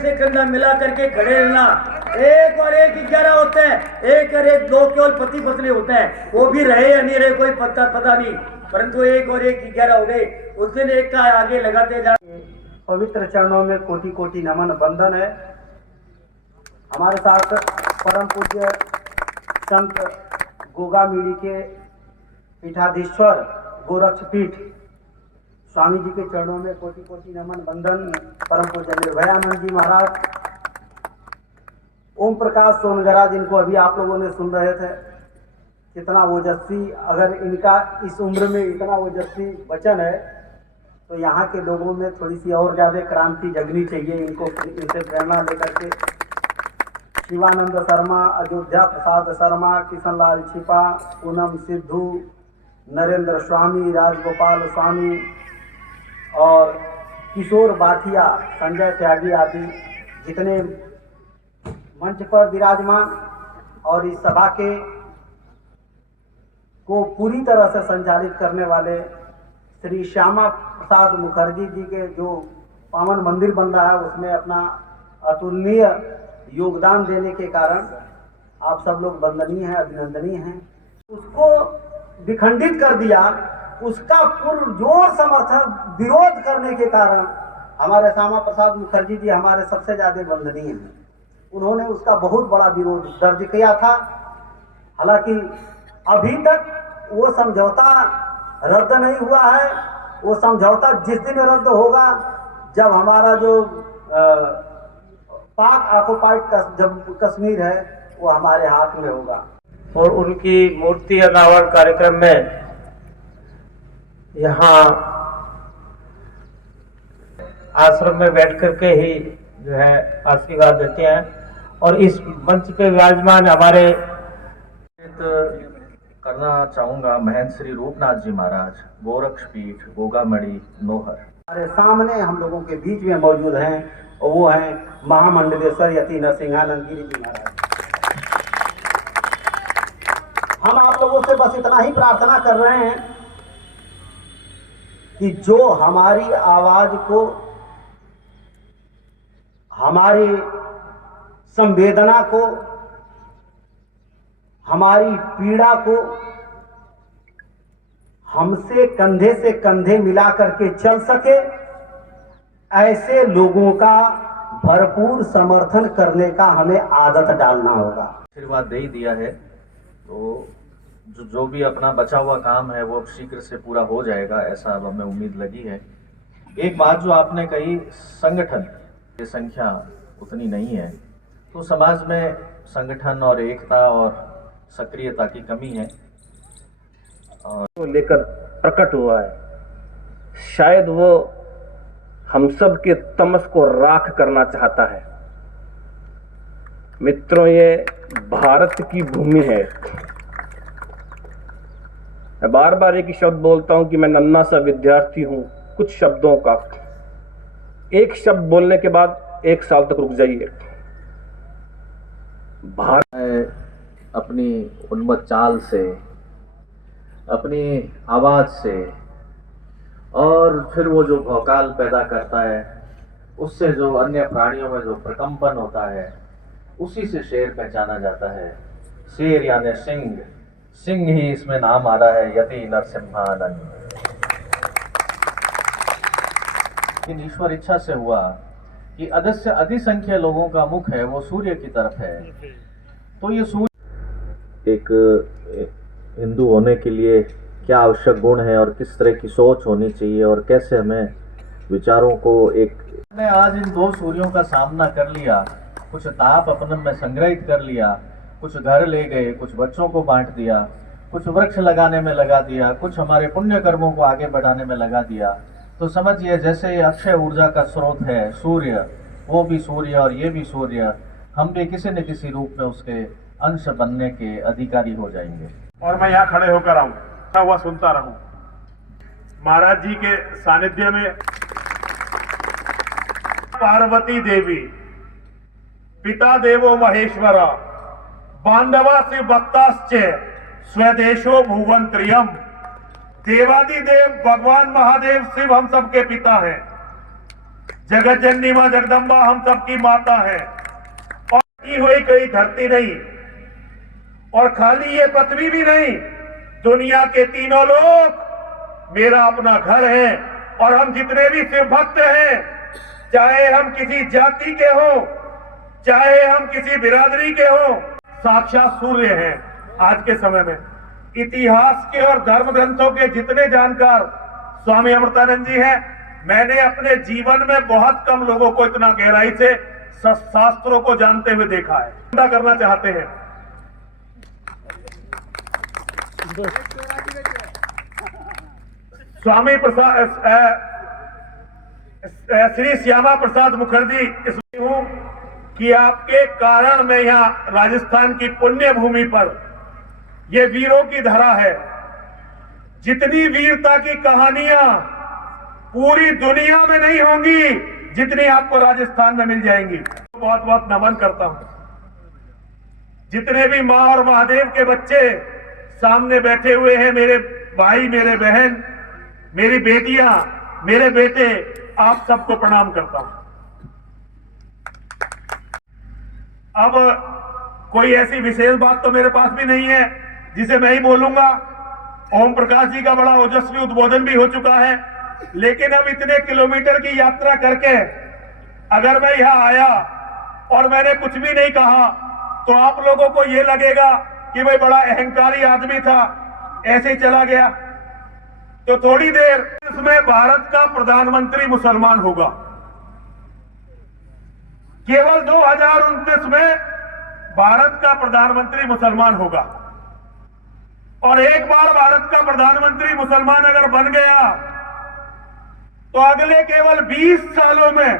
से कंधा मिला करके खड़े रहना। 1 और 1 11 होते हैं, 1 और 1 2 केवल पति पत्नी होते हैं, वो भी रहे या नहीं रहे कोई पता नहीं, परंतु 1 और 1 11 हो गए। उस दिन एक का आगे लगाते जा। पवित्र चरणों में कोटि कोटि नमन बंदन है। हमारे साथ परम पूज्य संत गोगामीड़ी के पीठाधीश्वर गोरक्ष पीठ स्वामी जी के चरणों में कोटि कोटि नमन बंदन। परम पूज्य निर्भयानंद जी महाराज, ओम प्रकाश सोनगरा, जिनको अभी आप लोगों ने सुन रहे थे, कितना ओजस्वी, अगर इनका इस उम्र में इतना ओजस्वी वचन है तो यहाँ के लोगों में थोड़ी सी और ज़्यादा क्रांति जगनी चाहिए। इनसे प्रेरणा लेकर के शिवानंद शर्मा, अयोध्या प्रसाद शर्मा, किशन लाल छिपा, पूनम सिद्धू, नरेंद्र स्वामी, राजगोपाल स्वामी और किशोर बाठिया, संजय त्यागी आदि जितने मंच पर विराजमान और इस सभा के को पूरी तरह से संचालित करने वाले श्री श्यामा प्रसाद मुखर्जी जी के जो पावन मंदिर बन रहा है उसमें अपना अतुलनीय योगदान देने के कारण आप सब लोग वंदनीय हैं, अभिनंदनीय हैं। उसको विखंडित कर दिया, उसका पुरजोर समर्थन विरोध करने के कारण हमारे श्यामा प्रसाद मुखर्जी जी हमारे सबसे ज्यादा वंदनीय हैं। उन्होंने उसका बहुत बड़ा विरोध दर्ज किया था। हालांकि अभी तक वो समझौता रद्द नहीं हुआ है। वो समझौता जिस दिन रद्द होगा जब हमारा जो पाक ऑक्युपाइड जब कश्मीर है वो हमारे हाथ में होगा। और उनकी मूर्ति अनावरण कार्यक्रम में यहाँ आश्रम में बैठ करके ही जो है आशीर्वाद देते हैं। और इस मंच पे विराजमान हमारे करना चाहूंगा महंत श्री रूपनाथ जी महाराज, गोरक्ष पीठ, गोगामड़ी, नोहर। हमारे सामने हम लोगों के बीच में मौजूद हैं और वो हैं महामंडलेश्वर यति नरसिंहानंद गिरी जी महाराज। हम आप लोगों से बस इतना ही प्रार्थना कर रहे हैं कि जो हमारी आवाज को, हमारी संवेदना को, हमारी पीड़ा को हमसे कंधे से कंधे मिला करके चल सके, ऐसे लोगों का भरपूर समर्थन करने का हमें आदत डालना होगा। आशीर्वाद दे ही दिया है तो जो भी अपना बचा हुआ काम है वो शीघ्र से पूरा हो जाएगा, ऐसा अब हमें उम्मीद लगी है। एक बात जो आपने कही, संगठन की संख्या उतनी नहीं है तो समाज में संगठन और एकता और सक्रियता की कमी है और लेकर प्रकट हुआ है। शायद वो हम सब के तमस को राख करना चाहता है। मित्रों, ये भारत की भूमि है। मैं बार बार एक ही शब्द बोलता हूं कि मैं नन्हा सा विद्यार्थी हूं कुछ शब्दों का। एक शब्द बोलने के बाद 1 साल तक रुक जाइए। भारत अपनी उन्मत्त चाल से, अपनी आवाज से और फिर वो जो भौकाल पैदा करता है उससे जो अन्य प्राणियों में जो प्रकंपन होता है उसी से शेर पहचाना जाता है। शेर यानी सिंह, सिंह ही इसमें नाम आ रहा है, यति नरसिम्हानंद। लेकिन ईश्वर इच्छा से हुआ कि अधिसंख्य लोगों का मुख है वो सूर्य की तरफ है, तो ये सूर्य एक हिंदू होने के लिए क्या आवश्यक गुण है और किस तरह की सोच होनी चाहिए और कैसे हमें विचारों को एक ने आज इन 2 सूर्यों का सामना कर लिया। कुछ ताप अपने में संग्रहित कर लिया, कुछ घर ले गए, कुछ बच्चों को बांट दिया, कुछ वृक्ष लगाने में लगा दिया, कुछ हमारे पुण्य कर्मों को आगे बढ़ाने में लगा दिया। तो समझिए जैसे ये अक्षय ऊर्जा का स्रोत है सूर्य, वो भी सूर्य और ये भी सूर्य, हम भी किसी न किसी रूप में उसके अंश बनने के अधिकारी हो जाएंगे। और मैं यहाँ खड़े होकर आऊं, हुआ सुनता रहूं। महाराज जी के सानिध्य में पार्वती देवी, पिता देवो महेश्वर, बांधवासी भक्ताश्च स्वदेशो भुवंत्रियम। देवादिदेव भगवान महादेव शिव हम सबके पिता हैं। जगत जननी मां जगदम्बा हम सबकी माता है और की हुई कोई धरती नहीं और खाली ये पृथ्वी भी नहीं, दुनिया के तीनों लोग मेरा अपना घर है। और हम जितने भी शिव भक्त हैं, चाहे हम किसी जाति के हो, चाहे हम किसी बिरादरी के हो, साक्षात सूर्य हैं। आज के समय में इतिहास के और धर्म ग्रंथों के जितने जानकार स्वामी अमृतानंद जी हैं, मैंने अपने जीवन में बहुत कम लोगों को इतना गहराई से शास्त्रों को जानते हुए देखा है। क्या करना चाहते हैं? स्वामी प्रसाद श्री श्यामा प्रसाद मुखर्जी, इसलिए हूं कि आपके कारण मैं यहाँ राजस्थान की पुण्य भूमि पर, ये वीरों की धरा है। जितनी वीरता की कहानियां पूरी दुनिया में नहीं होंगी जितनी आपको राजस्थान में मिल जाएंगी। बहुत बहुत नमन करता हूं। जितने भी मां और महादेव के बच्चे सामने बैठे हुए हैं, मेरे भाई, मेरे बहन, मेरी बेटियां, मेरे बेटे, आप सबको प्रणाम करता हूं। अब कोई ऐसी विशेष बात तो मेरे पास भी नहीं है जिसे मैं ही बोलूंगा। ओम प्रकाश जी का बड़ा ओजस्वी उद्बोधन भी हो चुका है, लेकिन अब इतने किलोमीटर की यात्रा करके अगर मैं यहां आया और मैंने कुछ भी नहीं कहा तो आप लोगों को यह लगेगा कि भाई बड़ा अहंकारी आदमी था, ऐसे ही चला गया। तो थोड़ी देर इसमें भारत का प्रधानमंत्री मुसलमान होगा। केवल 2029 में भारत का प्रधानमंत्री मुसलमान होगा। और एक बार भारत का प्रधानमंत्री मुसलमान अगर बन गया तो अगले केवल 20 सालों में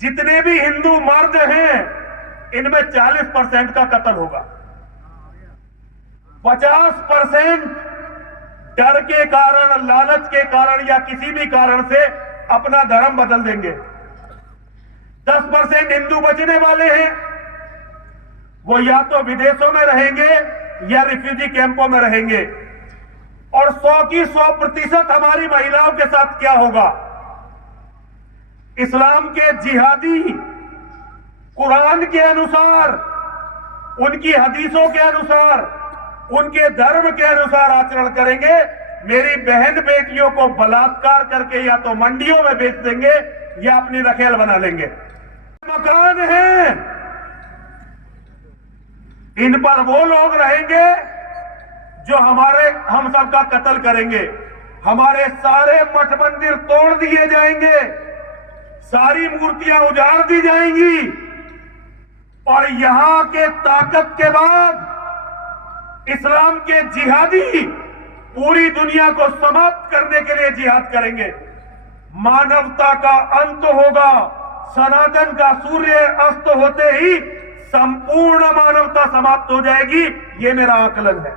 जितने भी हिंदू मर्द हैं, इनमें 40% का कत्ल होगा। 50% डर के कारण, लालच के कारण या किसी भी कारण से अपना धर्म बदल देंगे। 10% हिंदू बचने वाले हैं, वो या तो विदेशों में रहेंगे या रिफ्यूजी कैंपों में रहेंगे। और 100 की 100% हमारी महिलाओं के साथ क्या होगा? इस्लाम के जिहादी कुरान के अनुसार, उनकी हदीसों के अनुसार, उनके धर्म के अनुसार आचरण करेंगे। मेरी बहन बेटियों को बलात्कार करके या तो मंडियों में बेच देंगे या अपनी रखेल बना लेंगे। मकान है, इन पर वो लोग रहेंगे जो हम सबका कत्ल करेंगे। हमारे सारे मठ मंदिर तोड़ दिए जाएंगे, सारी मूर्तियां उजाड़ दी जाएंगी और यहां के ताकत के बाद इस्लाम के जिहादी पूरी दुनिया को समाप्त करने के लिए जिहाद करेंगे। मानवता का अंत होगा। सनातन का सूर्य अस्त होते ही संपूर्ण मानवता समाप्त हो जाएगी। ये मेरा आकलन है,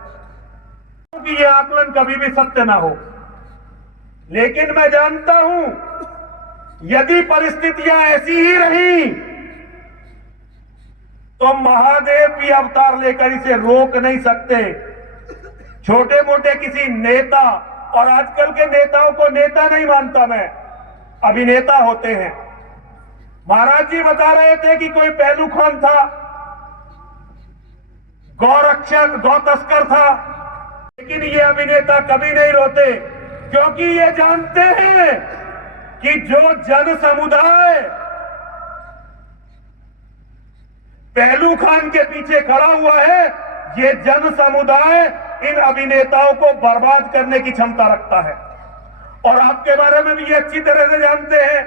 क्योंकि ये आकलन कभी भी सत्य ना हो। लेकिन मैं जानता हूं यदि परिस्थितियां ऐसी ही रही तो महादेव भी अवतार लेकर इसे रोक नहीं सकते। छोटे मोटे किसी नेता, और आजकल के नेताओं को नेता नहीं मानता मैं, अभिनेता होते हैं। महाराज जी बता रहे थे कि कोई पहलू खान था, गौरक्षक, गौ तस्कर था, लेकिन ये अभिनेता कभी नहीं रोते, क्योंकि ये जानते हैं कि जो जन समुदाय पहलू खान के पीछे खड़ा हुआ है, ये जन समुदाय इन अभिनेताओं को बर्बाद करने की क्षमता रखता है। और आपके बारे में भी ये अच्छी तरह से जानते हैं।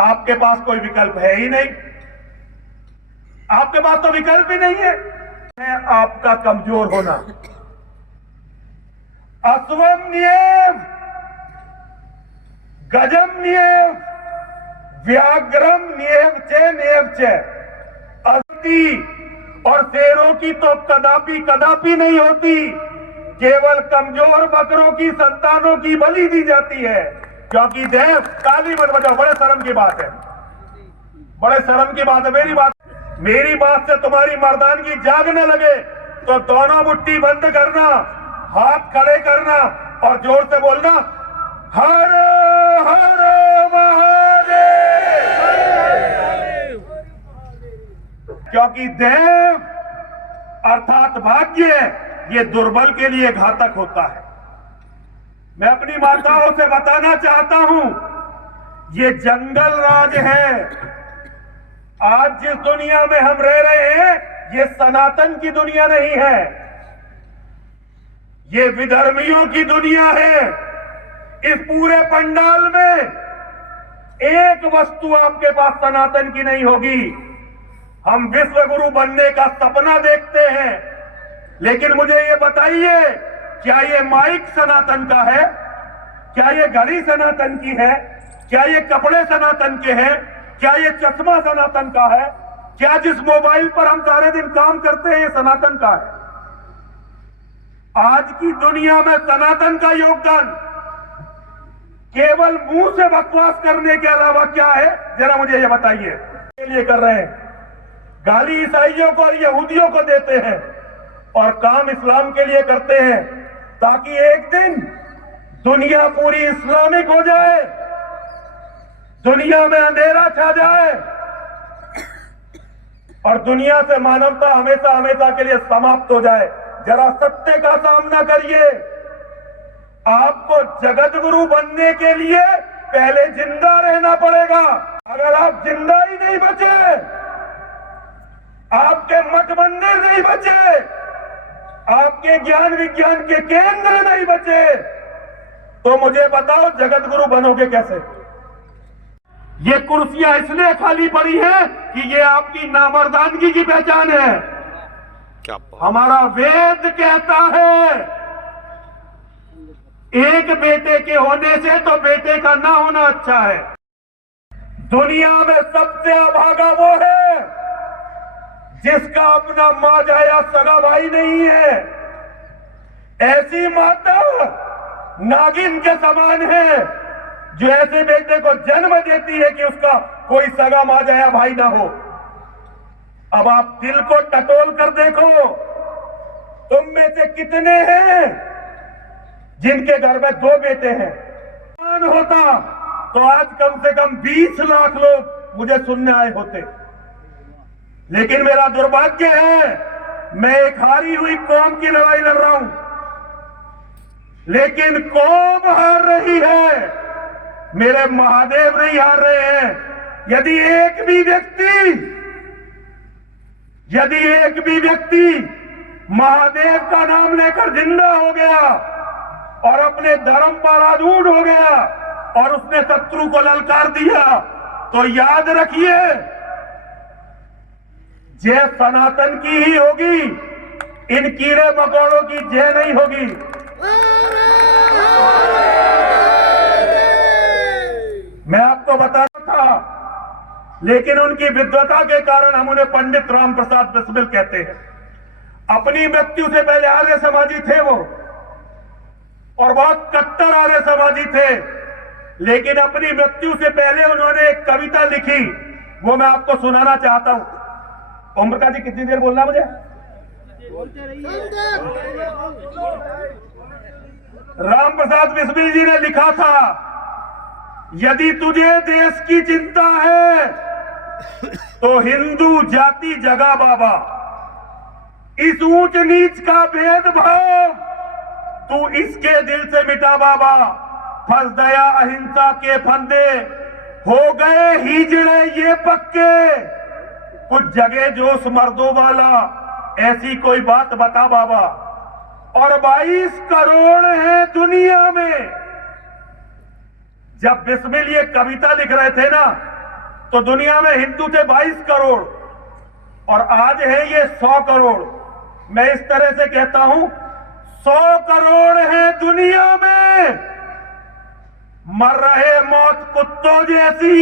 आपके पास कोई विकल्प है ही नहीं, आपके पास तो विकल्प ही नहीं है आपका कमजोर होना। अस्वम नियम, गजम नियम, व्याघ्रम नियम चे अस्थि और शेरों की तो कदापि नहीं होती। केवल कमजोर बकरों की संतानों की बलि दी जाती है, क्योंकि देव ताली मत बजाओ। बड़े शर्म की बात है, बड़े शर्म की बात है। मेरी बात से तुम्हारी मर्दानगी जागने लगे तो दोनों मुट्ठी बंद करना, हाथ खड़े करना और जोर से बोलना, हर हर महादेव। क्योंकि देव अर्थात भाग्य ये दुर्बल के लिए घातक होता है। मैं अपनी माताओं से बताना चाहता हूं, ये जंगल राज है। आज जिस दुनिया में हम रह रहे हैं ये सनातन की दुनिया नहीं है, ये विधर्मियों की दुनिया है। इस पूरे पंडाल में एक वस्तु आपके पास सनातन की नहीं होगी। हम विश्व गुरु बनने का सपना देखते हैं, लेकिन मुझे ये बताइए, क्या ये माइक सनातन का है? क्या ये घड़ी सनातन की है? क्या ये कपड़े सनातन के हैं? क्या ये चश्मा सनातन का है? क्या जिस मोबाइल पर हम सारे दिन काम करते हैं ये सनातन का है? आज की दुनिया में सनातन का योगदान केवल मुंह से बकवास करने के अलावा क्या है, जरा मुझे ये बताइए। के लिए कर रहे हैं, गाली ईसाइयों को और यहूदियों को देते हैं और काम इस्लाम के लिए करते हैं, ताकि एक दिन दुनिया पूरी इस्लामिक हो जाए, दुनिया में अंधेरा छा जाए और दुनिया से मानवता हमेशा हमेशा के लिए समाप्त हो जाए। जरा सत्य का सामना करिए। आपको जगत गुरु बनने के लिए पहले जिंदा रहना पड़ेगा। अगर आप जिंदा ही नहीं बचे, आपके मठ मंदिर नहीं बचे, आपके ज्ञान विज्ञान के केंद्र नहीं बचे, तो मुझे बताओ जगत गुरु बनोगे कैसे? ये कुर्सियां इसलिए खाली पड़ी हैं कि ये आपकी नामर्दानगी की पहचान है। हमारा वेद कहता है एक बेटे के होने से तो बेटे का ना होना अच्छा है। दुनिया में सबसे अभागा वो है जिसका अपना मां जाया सगा भाई नहीं है। ऐसी माता नागिन के समान है जो ऐसे बेटे को जन्म देती है कि उसका कोई सगा मां जाया भाई ना हो। अब आप दिल को टटोल कर देखो, तुम में से कितने हैं जिनके घर में 2 बेटे हैं? होता तो आज कम से कम 20 लाख लोग मुझे सुनने आए होते। लेकिन मेरा दुर्भाग्य है, मैं एक हारी हुई कौम की लड़ाई लड़ रहा हूं, लेकिन कौम हार रही है, मेरे महादेव नहीं हार रहे हैं। यदि एक भी व्यक्ति महादेव का नाम लेकर जिंदा हो गया और अपने धर्म पर आरूढ़ हो गया और उसने शत्रु को ललकार दिया, तो याद रखिए जय सनातन की ही होगी, इन कीड़े मकोड़ों की जय नहीं होगी। मैं आपको बताना था, लेकिन उनकी विद्वता के कारण हम उन्हें पंडित राम प्रसाद बिस्मिल कहते हैं। अपनी मृत्यु से पहले आर्य समाजी थे वो, और बहुत कट्टर आर्य समाजी थे, लेकिन अपनी मृत्यु से पहले उन्होंने एक कविता लिखी, वो मैं आपको सुनाना चाहता हूं। ओम प्रकाश जी कितनी देर बोलना मुझे? राम प्रसाद बिस्मिल जी ने लिखा था, यदि तुझे देश की चिंता है तो हिंदू जाति जगा बाबा, इस ऊंच नीच का भेदभाव तू इसके दिल से मिटा बाबा। फंस दया अहिंसा के फंदे, हो गए हिजड़े ये पक्के, कुछ जगह जोश मर्दों वाला, ऐसी कोई बात बता बाबा। और 22 करोड़ है दुनिया में। जब बिस्मिल ये कविता लिख रहे थे ना, तो दुनिया में हिंदू थे 22 करोड़ और आज है ये 100 करोड़। मैं इस तरह से कहता हूं, 100 करोड़ है दुनिया में, मर रहे मौत कुत्तों जैसी,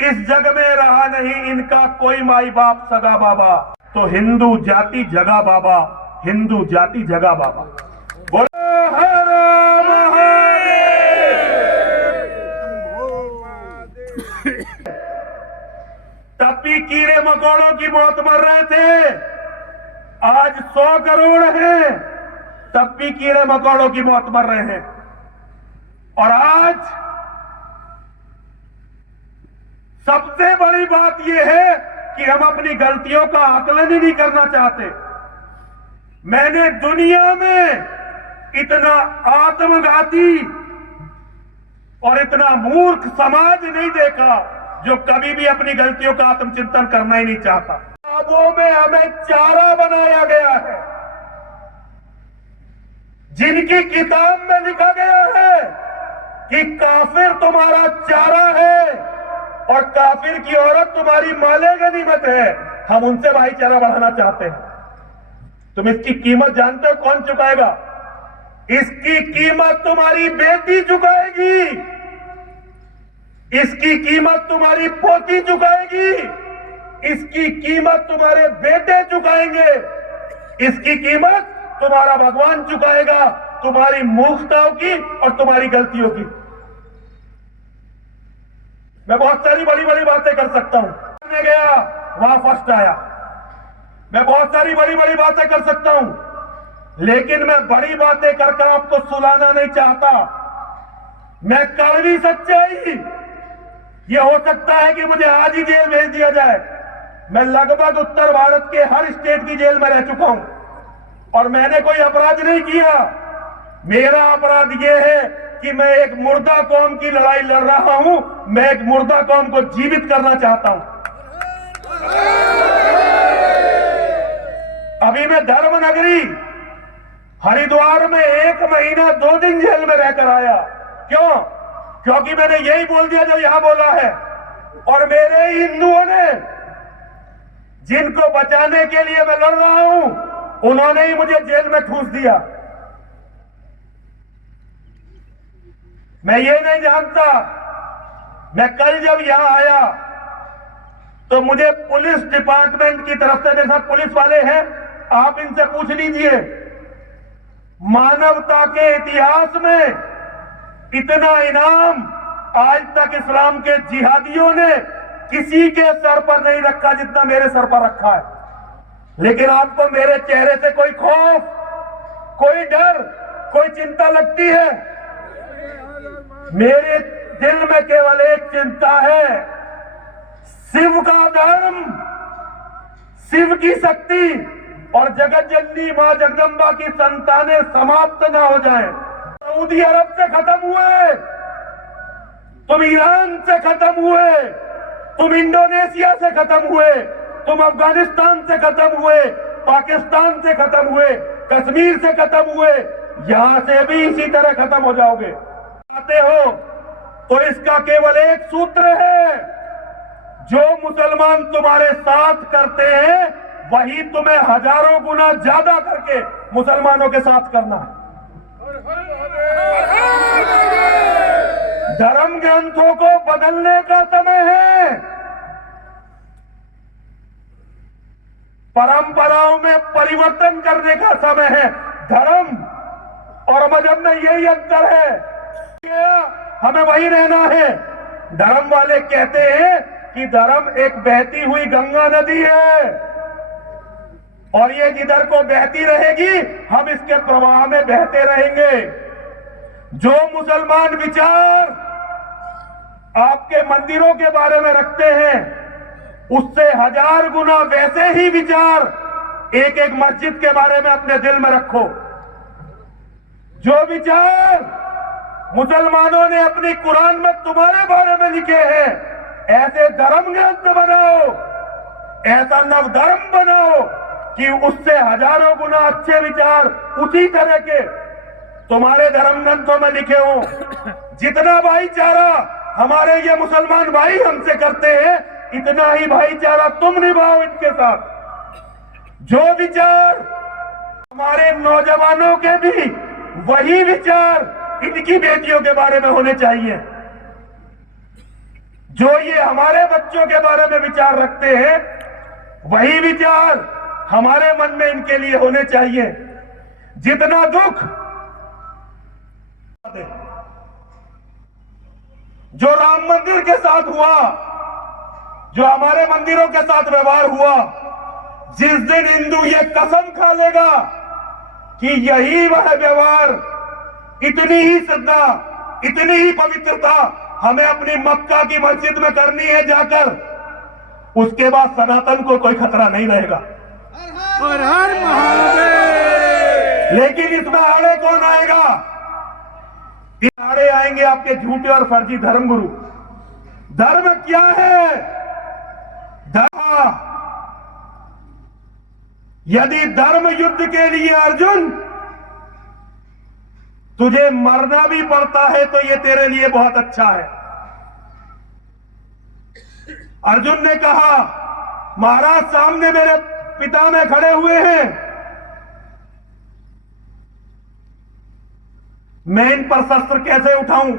इस जग में रहा नहीं इनका कोई माई बाप सगा बाबा। तो हिंदू जाति जगा बाबा, हिंदू जाति जगा बाबा। बोलो हर तब भी कीड़े मकोड़ों की मौत मर रहे थे, आज 100 करोड़ हैं, तब भी कीड़े मकोड़ों की मौत मर रहे हैं। और आज सबसे बड़ी बात यह है कि हम अपनी गलतियों का आकलन ही नहीं करना चाहते। मैंने दुनिया में इतना आत्मघाती और इतना मूर्ख समाज नहीं देखा जो कभी भी अपनी गलतियों का आत्मचिंतन करना ही नहीं चाहता। किताबों में हमें चारा बनाया गया है, जिनकी किताब में लिखा गया है कि काफिर तुम्हारा चारा है और काफिर की औरत तुम्हारी माले गनीमत है, हम उनसे भाईचारा बढ़ाना चाहते हैं। तुम इसकी कीमत जानते हो कौन चुकाएगा? इसकी कीमत तुम्हारी बेटी चुकाएगी, इसकी कीमत तुम्हारी पोती चुकाएगी, इसकी कीमत तुम्हारे बेटे चुकाएंगे, इसकी कीमत तुम्हारा भगवान चुकाएगा, तुम्हारी मूर्खताओं की और तुम्हारी गलतियों की। मैं बहुत सारी बड़ी बड़ी बातें कर सकता हूं, मैं गया वहां फर्स्ट आया, मैं बहुत सारी बड़ी बड़ी बातें कर सकता हूं, लेकिन मैं बड़ी बातें करके आपको सुलाना नहीं चाहता। मैं कड़वी सच्चाई, यह हो सकता है कि मुझे आज ही जेल भेज दिया जाए। मैं लगभग उत्तर भारत के हर स्टेट की जेल में रह चुका हूं और मैंने कोई अपराध नहीं किया। मेरा अपराध यह है कि मैं एक मुर्दा कौम की लड़ाई लड़ रहा हूं, मैं एक मुर्दा कौम को जीवित करना चाहता हूं। अभी मैं धर्म नगरी हरिद्वार में 1 महीना 2 दिन जेल में रहकर आया। क्यों? क्योंकि मैंने यही बोल दिया जो यहां बोला है, और मेरे हिंदुओं ने जिनको बचाने के लिए मैं लड़ रहा हूं, उन्होंने ही मुझे जेल में ठूस दिया। मैं ये नहीं जानता, मैं कल जब यहां आया तो मुझे पुलिस डिपार्टमेंट की तरफ से, मेरे साथ पुलिस वाले हैं, आप इनसे पूछ लीजिए, मानवता के इतिहास में इतना इनाम आज तक इस्लाम के जिहादियों ने किसी के सर पर नहीं रखा जितना मेरे सर पर रखा है। लेकिन आपको मेरे चेहरे से कोई खौफ, कोई डर, कोई चिंता लगती है? मेरे दिल में केवल एक चिंता है, शिव का धर्म, शिव की शक्ति और जगत जननी मां जगदम्बा की संतानें समाप्त ना हो जाए। सऊदी अरब से खत्म हुए, तुम ईरान से खत्म हुए, तुम इंडोनेशिया से खत्म हुए, तुम अफगानिस्तान से खत्म हुए, पाकिस्तान से खत्म हुए, कश्मीर से खत्म हुए, यहां से भी इसी तरह खत्म हो जाओगे। आते हो तो इसका केवल एक सूत्र है, जो मुसलमान तुम्हारे साथ करते हैं वही तुम्हें हजारों गुना ज्यादा करके मुसलमानों के साथ करना है। धर्म ग्रंथों को बदलने का समय है, परंपराओं में परिवर्तन करने का समय है। धर्म और मजहब में यही अंतर है, हमें वही रहना है। धर्म वाले कहते हैं कि धर्म एक बहती हुई गंगा नदी है और ये जिधर को बहती रहेगी हम इसके प्रवाह में बहते रहेंगे। जो मुसलमान विचार आपके मंदिरों के बारे में रखते हैं, उससे 1000 गुना वैसे ही विचार एक एक मस्जिद के बारे में अपने दिल में रखो। जो विचार मुसलमानों ने अपनी कुरान में तुम्हारे बारे में लिखे हैं, ऐसे धर्म ग्रंथ बनाओ, ऐसा नव धर्म बनाओ कि उससे हजारों गुना अच्छे विचार उसी तरह के तुम्हारे धर्म ग्रंथों में लिखे हो। जितना भाईचारा हमारे ये मुसलमान भाई हमसे करते हैं, इतना ही भाईचारा तुम निभाओ इनके साथ। जो विचार हमारे नौजवानों के भी, वही विचार इनकी बेटियों के बारे में होने चाहिए। जो ये हमारे बच्चों के बारे में विचार रखते हैं, वही विचार हमारे मन में इनके लिए होने चाहिए। जितना दुख जो राम मंदिर के साथ हुआ, जो हमारे मंदिरों के साथ व्यवहार हुआ, जिस दिन हिंदू ये कसम खा लेगा कि यही वह व्यवहार, इतनी ही श्रद्धा, इतनी ही पवित्रता हमें अपनी मक्का की मस्जिद में करनी है जाकर, उसके बाद सनातन को कोई खतरा नहीं रहेगा। हर हर महादेव। लेकिन इसमें आड़े कौन आएगा? आड़े आएंगे आपके झूठे और फर्जी धर्मगुरु। धर्म क्या है? धर्म, यदि धर्म युद्ध के लिए अर्जुन तुझे मरना भी पड़ता है तो ये तेरे लिए बहुत अच्छा है। अर्जुन ने कहा, महाराज सामने मेरे पिता में खड़े हुए हैं, मैं इन पर शस्त्र कैसे उठाऊं?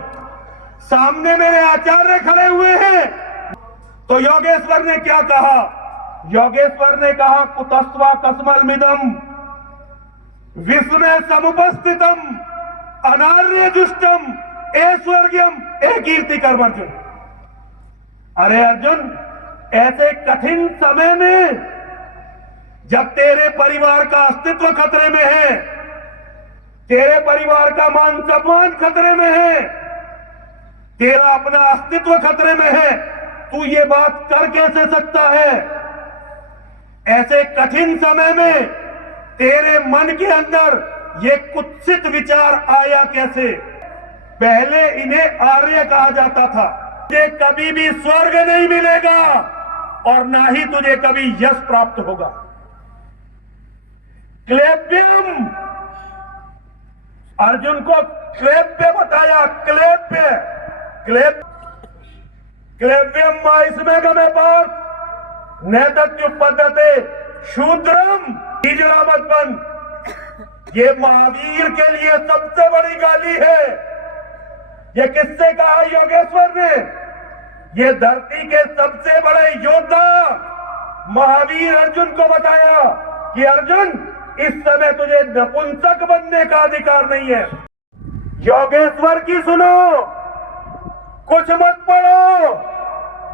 सामने मेरे आचार्य खड़े हुए हैं। तो योगेश्वर ने क्या कहा? योगेश्वर ने कहा, कुतस्वा कस्मलमिदम विस्मय समुपस्थितम अनार्य दुष्टम ऐश्वर्यम ए कीर्ति कर्म। अर्जुन, अरे अर्जुन, ऐसे कठिन समय में जब तेरे परिवार का अस्तित्व खतरे में है, तेरे परिवार का मान सम्मान खतरे में है, तेरा अपना अस्तित्व खतरे में है, तू ये बात कर कैसे सकता है? ऐसे कठिन समय में तेरे मन के अंदर ये कुत्सित विचार आया कैसे? पहले इन्हें आर्य कहा जाता था। तुझे कभी भी स्वर्ग नहीं मिलेगा और ना ही तुझे कभी यश प्राप्त होगा। क्लेप्यम, अर्जुन को क्लेप्य बताया। क्लेप्य, क्लेप्यम इसमें गमे पार्थ नैतत्युपद्यते शूद्रम। जरा मत बन, ये महावीर के लिए सबसे बड़ी गाली है। ये किससे कहा? योगेश्वर ने। ये धरती के सबसे बड़े योद्धा महावीर अर्जुन को बताया कि अर्जुन, इस समय तुझे नपुंसक बनने का अधिकार नहीं है। योगेश्वर की सुनो, कुछ मत पढ़ो।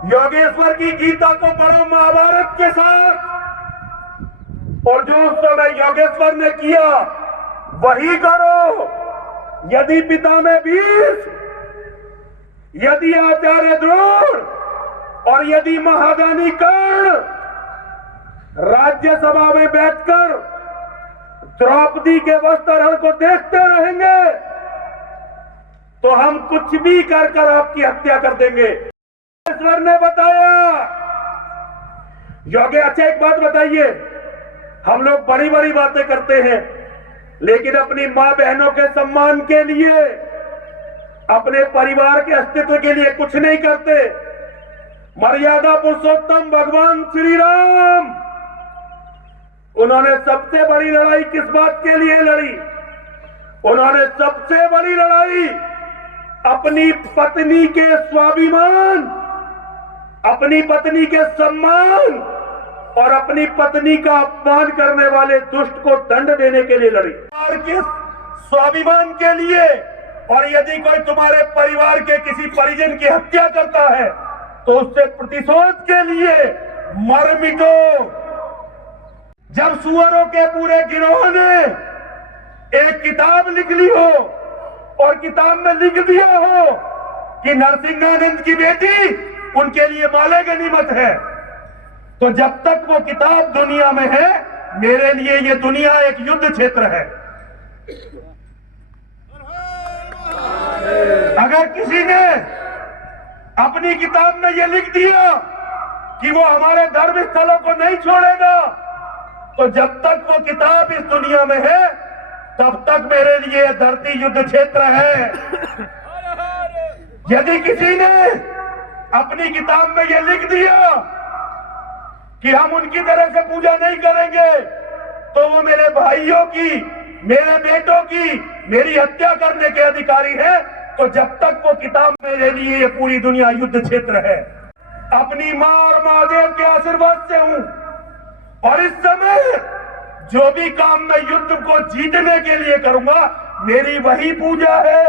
योगेश्वर की गीता को पढ़ो महाभारत के साथ, और जो उस समय योगेश्वर ने किया वही करो। यदि पिता में भीष्म, यदि आचार्य द्रोण और यदि महादानी कर्ण राज्यसभा में बैठकर द्रौपदी के वस्त्रहरण को देखते रहेंगे तो हम कुछ भी कर कर आपकी हत्या कर देंगे। योगेश्वर ने बताया। अच्छा एक बात बताइए, हम लोग बड़ी बड़ी बातें करते हैं लेकिन अपनी मां बहनों के सम्मान के लिए, अपने परिवार के अस्तित्व के लिए कुछ नहीं करते। मर्यादा पुरुषोत्तम भगवान श्री राम, उन्होंने सबसे बड़ी लड़ाई किस बात के लिए लड़ी? उन्होंने सबसे बड़ी लड़ाई अपनी पत्नी के स्वाभिमान, अपनी पत्नी के सम्मान और अपनी पत्नी का अपमान करने वाले दुष्ट को दंड देने के लिए लड़ी। और किस स्वाभिमान के लिए? और यदि कोई तुम्हारे परिवार के किसी परिजन की हत्या करता है तो उससे प्रतिशोध के लिए मर मिटो। जब सुअरों के पूरे गिरोह ने एक किताब लिख ली हो और किताब में लिख दिया हो कि नरसिंहानंद की बेटी उनके लिए माले गनीमत है, तो जब तक वो किताब दुनिया में है, मेरे लिए ये दुनिया एक युद्ध क्षेत्र है। अगर किसी ने अपनी किताब में ये लिख दिया कि वो हमारे धर्म स्थलों को नहीं छोड़ेगा, तो जब तक वो किताब इस दुनिया में है तब तक मेरे लिए धरती युद्ध क्षेत्र है। यदि किसी ने अपनी किताब में ये लिख दिया कि हम उनकी तरह से पूजा नहीं करेंगे, तो वो मेरे भाइयों की, मेरे बेटों की, मेरी हत्या करने के अधिकारी है। तो जब तक वो किताब मेरे लिए ये पूरी दुनिया युद्ध क्षेत्र है। अपनी मां और महादेव के आशीर्वाद से हूं, और इस समय जो भी काम मैं युद्ध को जीतने के लिए करूंगा, मेरी वही पूजा है,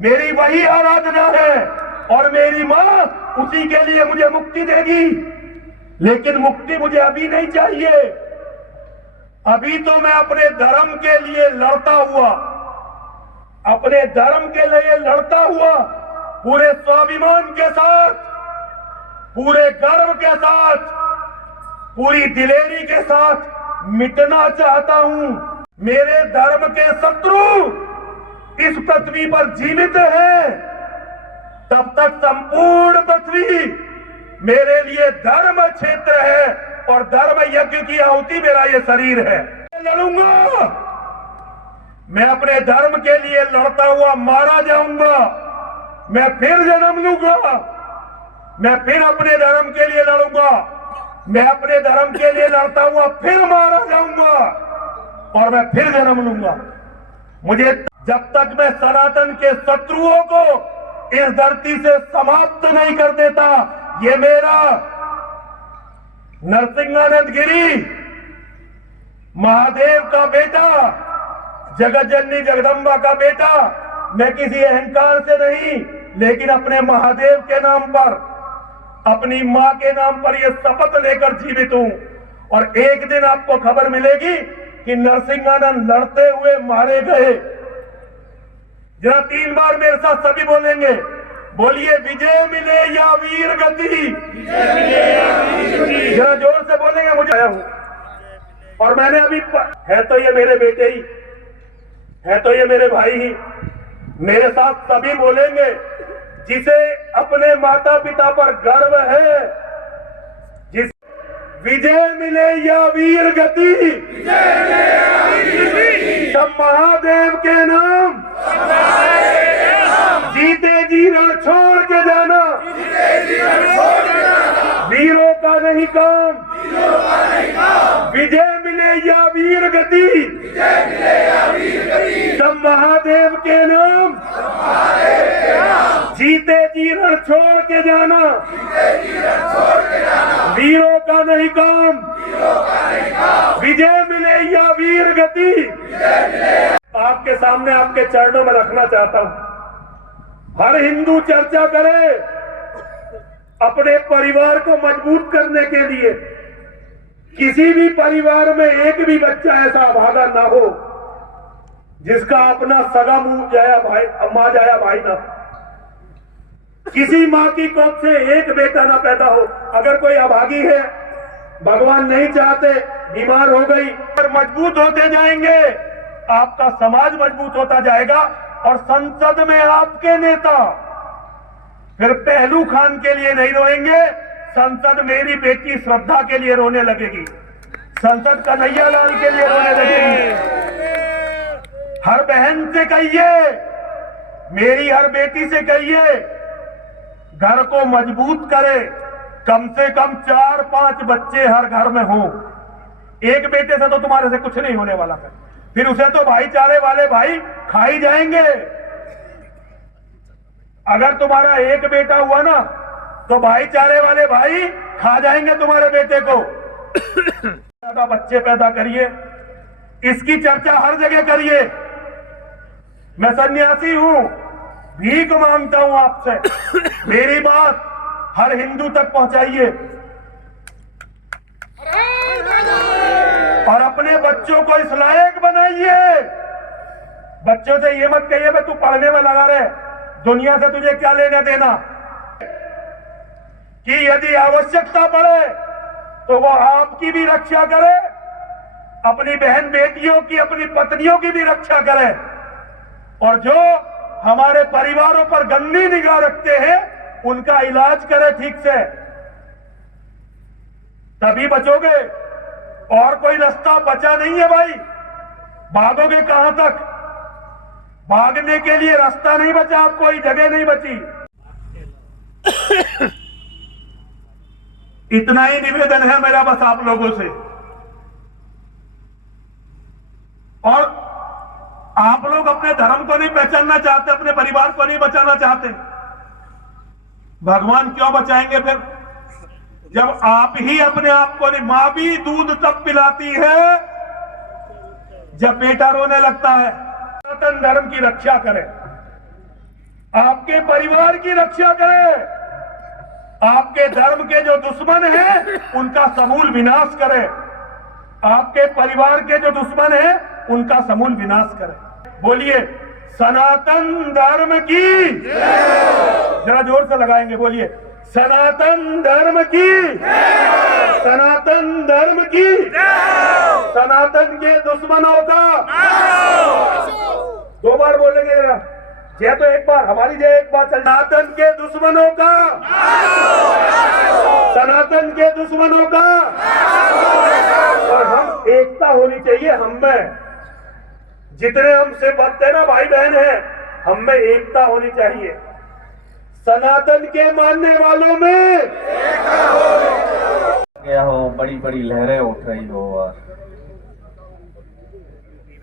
मेरी वही आराधना है, और मेरी मां उसी के लिए मुझे मुक्ति देगी। लेकिन मुक्ति मुझे अभी नहीं चाहिए। अभी तो मैं अपने धर्म के लिए लड़ता हुआ, अपने धर्म के लिए लड़ता हुआ पूरे स्वाभिमान के साथ, पूरे गर्व के साथ, पूरी दिलेरी के साथ मिटना चाहता हूं। मेरे धर्म के शत्रु इस पृथ्वी पर जीवित हैं, तब तक संपूर्ण पृथ्वी मेरे लिए धर्म क्षेत्र है और धर्म यज्ञ की आहुति मेरा ये शरीर है। लड़ूंगा, मैं अपने धर्म के लिए लड़ता हुआ मारा जाऊंगा, मैं फिर जन्म लूंगा, मैं फिर अपने धर्म के लिए लड़ूंगा, मैं अपने धर्म के लिए लड़ता हुआ फिर मारा जाऊंगा और मैं फिर जन्म लूंगा। मुझे जब तक मैं सनातन के शत्रुओं को इस धरती से समाप्त नहीं कर देता, ये मेरा नरसिंहानंद गिरी महादेव का बेटा, जगत जननी जगदम्बा का बेटा, मैं किसी अहंकार से नहीं, लेकिन अपने महादेव के नाम पर, अपनी मां के नाम पर यह शपथ लेकर जीवित हूं। और एक दिन आपको खबर मिलेगी कि नरसिंहानंद लड़ते हुए मारे गए। जरा 3 बार मेरे साथ सभी बोलेंगे, बोलिए विजय मिले या वीर गति। जरा जोर से बोलेंगे, मुझे आया हूं और मैंने अभी है तो ये मेरे बेटे ही है, तो ये मेरे भाई ही। मेरे साथ सभी बोलेंगे, जिसे अपने माता पिता पर गर्व है, जिस विजय मिले या वीर गति, सब महादेव के नाम, जीते जी रण छोड़ के जाना, वीरों का नहीं काम, विजय मिले या वीर गति, सब महादेव के नाम, जीते जी रण छोड़ के जाना, वीरों का नहीं काम, विजय मिले या वीर गति। आपके सामने आपके चरणों में रखना चाहता हूं। हर हिंदू चर्चा करे अपने परिवार को मजबूत करने के लिए। किसी भी परिवार में एक भी बच्चा ऐसा अभागा ना हो जिसका अपना सगा मुंह जाया भाई, मां जाया भाई ना। किसी मां की कोख से एक बेटा ना पैदा हो। अगर कोई अभागी है, भगवान नहीं चाहते, बीमार हो गई, और मजबूत होते जाएंगे, आपका समाज मजबूत होता जाएगा और संसद में आपके नेता फिर पहलू खान के लिए नहीं रोएंगे, संसद मेरी बेटी श्रद्धा के लिए रोने लगेगी, संसद कन्हैया लाल के लिए रोने लगेगी। हर बहन से कहिए, मेरी हर बेटी से कहिए, घर को मजबूत करे, कम से कम 4-5 बच्चे हर घर में हों। एक बेटे से तो तुम्हारे से कुछ नहीं होने वाला है, फिर उसे तो भाईचारे वाले भाई खा ही जाएंगे। अगर तुम्हारा एक बेटा हुआ ना तो भाईचारे वाले भाई खा जाएंगे तुम्हारे बेटे को। ज्यादा बच्चे पैदा करिए, इसकी चर्चा हर जगह करिए। मैं सन्यासी हूं, भीख मांगता हूं आपसे, मेरी बात हर हिंदू तक पहुंचाइए और अपने बच्चों को इस लायक बनाइए। बच्चों से ये मत कहिए तू पढ़ने में लगा रहे, दुनिया से तुझे क्या लेना देना, कि यदि आवश्यकता पड़े तो वो आपकी भी रक्षा करे, अपनी बहन बेटियों की, अपनी पत्नियों की भी रक्षा करे, और जो हमारे परिवारों पर गंदी निगाह रखते हैं उनका इलाज करे ठीक से, तभी बचोगे। और कोई रास्ता बचा नहीं है भाई, भागोगे कहां तक? भागने के लिए रास्ता नहीं बचा, अब कोई जगह नहीं बची। इतना ही निवेदन है मेरा बस आप लोगों से। और आप लोग अपने धर्म को नहीं पहचानना चाहते, अपने परिवार को नहीं बचाना चाहते, भगवान क्यों बचाएंगे फिर? जब आप ही अपने आप को नहीं। मां भी दूध तब पिलाती है जब बेटा रोने लगता है। सनातन धर्म की रक्षा करें, आपके परिवार की रक्षा करें, आपके धर्म के जो दुश्मन हैं उनका समूल विनाश करें, आपके परिवार के जो दुश्मन हैं उनका समूल विनाश करें। बोलिए सनातन धर्म की, जरा जोर से लगाएंगे, बोलिए सनातन धर्म की, सनातन धर्म की, सनातन के दुश्मनों का, दो बार बोलेंगे जरा, जय तो एक बार, हमारी जय एक बार चल, सनातन के दुश्मनों का, सनातन के दुश्मनों का। और हम एकता होनी चाहिए, हम में जितने हमसे भक्त है ना, भाई बहन है, हम में एकता होनी चाहिए। सनातन के मानने वालों में गया हो, बड़ी बड़ी लहरें उठ रही हो और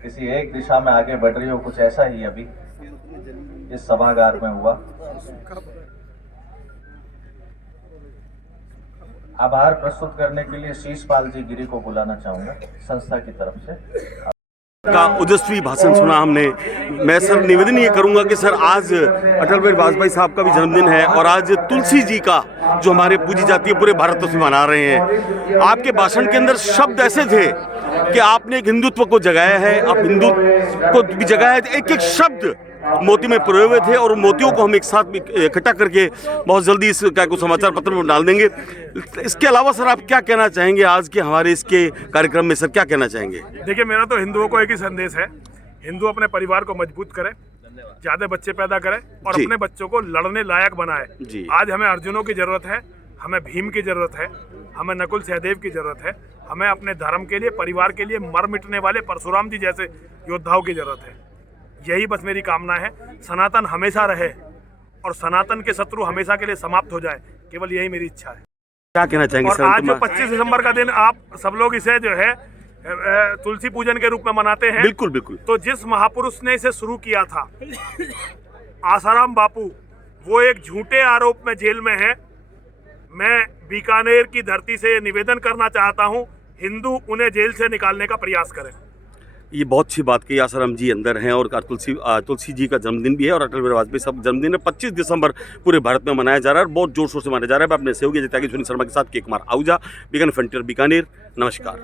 किसी एक दिशा में आगे बढ़ रही हो, कुछ ऐसा ही अभी इस सभागार में हुआ। आभार प्रस्तुत करने के लिए शीशपाल जी गिरी को बुलाना चाहूंगा संस्था की तरफ से। का ओजस्वी भाषण सुना हमने। मैं सर निवेदन ये करूंगा कि सर आज अटल बिहारी वाजपेयी साहब का भी जन्मदिन है और आज तुलसी जी का जो हमारे पूजी जाती है पूरे भारत में मना रहे हैं। आपके भाषण के अंदर शब्द ऐसे थे कि आपने एक हिंदुत्व को जगाया है, आप हिंदू को भी जगाया है। एक एक शब्द मोती में पिरोए हुए थे और मोतियों को हम एक साथ इकट्ठा करके बहुत जल्दी इस क्या को समाचार पत्र में डाल देंगे। इसके अलावा सर आप क्या कहना चाहेंगे आज के हमारे इसके कार्यक्रम में? सर क्या कहना चाहेंगे? देखिए, मेरा तो हिंदुओं को एक ही संदेश है, हिंदू अपने परिवार को मजबूत करे, ज्यादा बच्चे पैदा करे और अपने बच्चों को लड़ने लायक बनाए। आज हमें अर्जुनों की जरूरत है, हमें भीम की जरूरत है, हमें नकुल सहदेव की जरूरत है, हमें अपने धर्म के लिए, परिवार के लिए मर मिटने वाले परशुराम जी जैसे योद्धाओं की जरूरत है। यही बस मेरी कामना है, सनातन हमेशा रहे और सनातन के शत्रु हमेशा के लिए समाप्त हो जाए, केवल यही मेरी इच्छा है। क्या कहना चाहेंगे और सर? आज जो 25 दिसंबर का दिन आप सब लोग इसे जो है तुलसी पूजन के रूप में मनाते हैं, बिल्कुल बिल्कुल, तो जिस महापुरुष ने इसे शुरू किया था आसाराम बापू, वो एक झूठे आरोप में जेल में है। मैं बीकानेर की धरती से निवेदन करना चाहता हूँ, हिंदू उन्हें जेल से निकालने का प्रयास करें। ये बहुत अच्छी बात की। आसाराम जी अंदर हैं और तुलसी जी का जन्मदिन भी है और अटल बिहारी वाजपेयी साहब जन्मदिन है 25 दिसंबर पूरे भारत में मनाया जा रहा है और बहुत जोर शोर से मनाया जा रहा है। मैं अपने सहयोगी जितागी शर्मा के साथ के कुमार आहूजा, बीकानेर फ्रंटियर बीकानेर। नमस्कार।